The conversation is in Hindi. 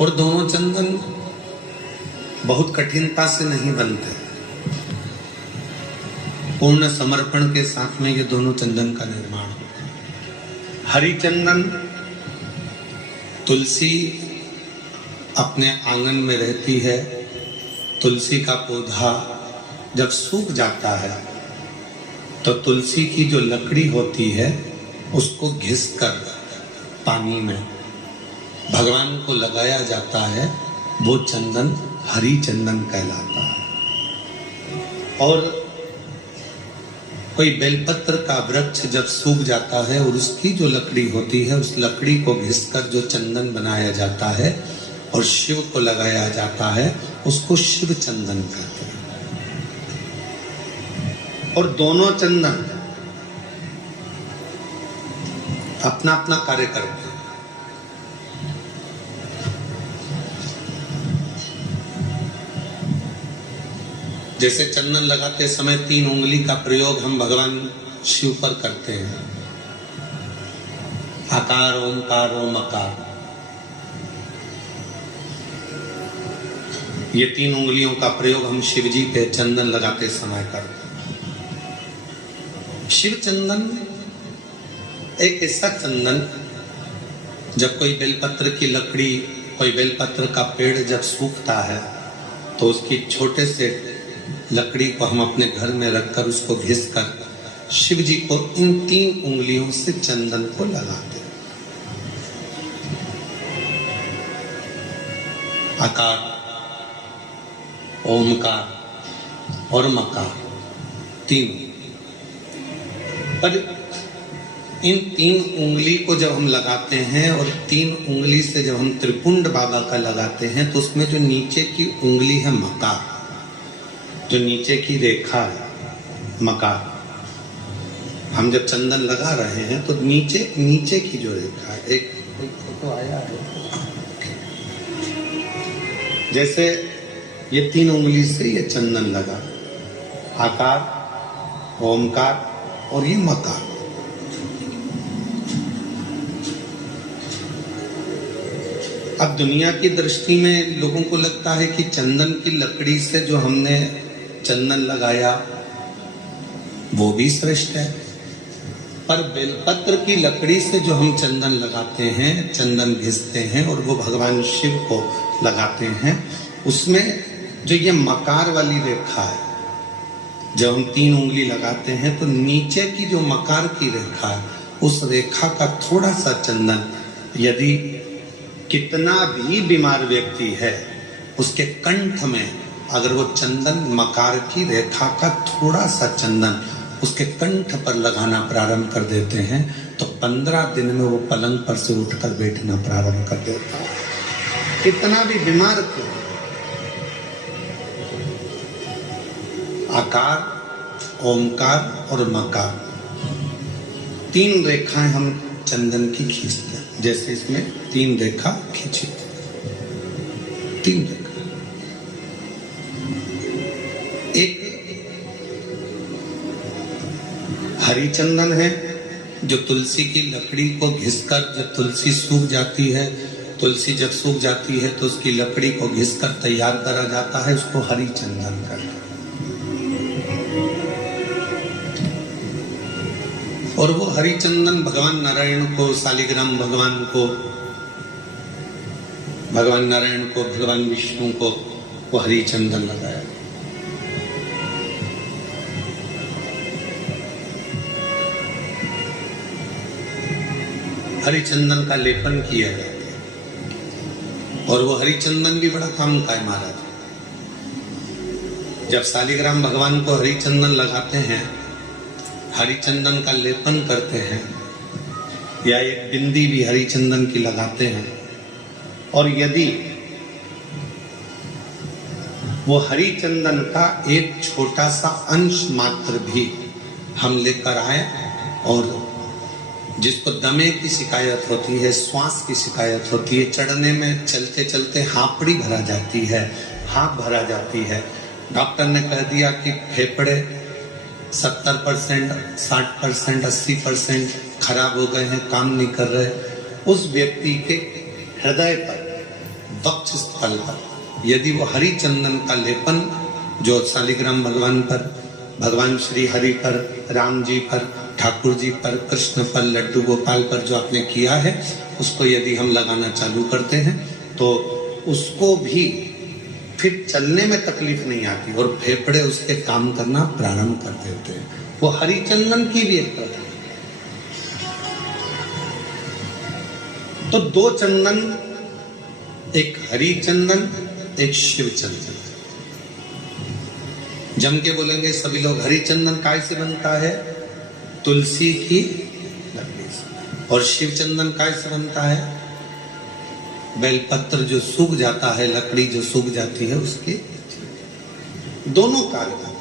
और दोनों चंदन बहुत कठिनता से नहीं बनते। पूर्ण समर्पण के साथ में ये दोनों चंदन का निर्माण होता है। हरि चंदन, तुलसी अपने आंगन में रहती है। तुलसी का पौधा जब सूख जाता है तो तुलसी की जो लकड़ी होती है उसको घिसकर पानी में भगवान को लगाया जाता है। वो चंदन हरि चंदन कहलाता है। और कोई बेलपत्र का वृक्ष जब सूख जाता है और उसकी जो लकड़ी होती है उस लकड़ी को घिसकर जो चंदन बनाया जाता है और शिव को लगाया जाता है, उसको शिव चंदन कहते हैं। और दोनों चंदन अपना अपना कार्य करते हैं। जैसे चंदन लगाते समय 3 उंगली का प्रयोग हम भगवान शिव पर करते हैं। आकार, ओंकार, ओमकार, ये 3 उंगलियों का प्रयोग हम शिव जी पे चंदन लगाते समय करते हैं। शिव चंदन एक ऐसा चंदन, जब कोई बेलपत्र की लकड़ी, कोई बेलपत्र का पेड़ जब सूखता है तो उसकी छोटे से लकड़ी को हम अपने घर में रखकर उसको घिसकर शिव जी को इन 3 उंगलियों से चंदन को लगाते हैं। आकार, ओमकार और मकार, 3। पर इन 3 उंगली को जब हम लगाते हैं और 3 उंगली से जब हम त्रिपुंड बाबा का लगाते हैं तो उसमें जो नीचे की उंगली है मकार, जो नीचे की रेखा है मकार, हम जब चंदन लगा रहे हैं तो नीचे की जो रेखा है, एक कोई फोटो आया है, जैसे ये 3 उंगली से ये चंदन लगा, आकार, ओमकार और ये मकार। अब दुनिया की दृष्टि में लोगों को लगता है कि चंदन की लकड़ी से जो हमने चंदन लगाया वो भी श्रेष्ठ है, पर बेलपत्र की लकड़ी से जो हम चंदन लगाते हैं, चंदन घिसते हैं और वो भगवान शिव को लगाते हैं, उसमें जो ये मकार वाली रेखा है, जब हम 3 उंगली लगाते हैं तो नीचे की जो मकार की रेखा है उस रेखा का थोड़ा सा चंदन, यदि कितना भी बीमार व्यक्ति है उसके कंठ में अगर वो चंदन मकार की रेखा का थोड़ा सा चंदन उसके कंठ पर लगाना प्रारंभ कर देते हैं तो 15 दिन में वो पलंग पर से उठकर बैठना प्रारंभ कर देता है। कितना भी बीमार क्यों। आकार, ओमकार और मकार, 3 रेखाएं हम चंदन की खींचते हैं। जैसे इसमें 3 रेखा खींची, 3 रेखा। एक हरी चंदन है जो तुलसी की लकड़ी को घिसकर, जब तुलसी सूख जाती है, तुलसी जब सूख जाती है तो उसकी लकड़ी को घिसकर तैयार करा जाता है, उसको हरी चंदन कहते हैं। और वो हरि चंदन भगवान नारायण को, शालिग्राम भगवान को, भगवान नारायण को, भगवान विष्णु को वो हरि चंदन लगाया। हरि चंदन का लेपन किया जाता है और वो हरि चंदन भी बड़ा काम का है महाराज। जब शालिग्राम भगवान को हरि चंदन लगाते हैं, हरि चंदन का लेपन करते हैं या एक बिंदी भी हरि चंदन की लगाते हैं, और यदि वो हरि चंदन का एक छोटा सा अंश मात्र भी हम लेकर आए, और जिसको दमे की शिकायत होती है, श्वास की शिकायत होती है, चढ़ने में चलते चलते हांपड़ी भरा जाती है, हाथ भरा जाती है, डॉक्टर ने कह दिया कि फेफड़े 70%, 60%, 80% खराब हो गए हैं, काम नहीं कर रहे, उस व्यक्ति के हृदय पर वक्ष स्थल पर यदि वो हरि चंदन का लेपन जो शालिग्राम भगवान पर, भगवान श्री हरि पर, राम जी पर, ठाकुर जी पर, कृष्ण पर, लड्डू गोपाल पर जो आपने किया है, उसको यदि हम लगाना चालू करते हैं तो उसको भी फिर चलने में तकलीफ नहीं आती और फेफड़े उसके काम करना प्रारंभ कर देते हैं। वो हरि चंदन की भी एक प्रथा। तो दो चंदन, एक हरि चंदन, एक शिव चंदन। जम के बोलेंगे सभी लोग, हरि चंदन काय से बनता है? तुलसी की लकड़ी से। और शिव चंदन काय से बनता है? बेलपत्र जो सूख जाता है, लकड़ी जो सूख जाती है उसकी। दोनों कार्य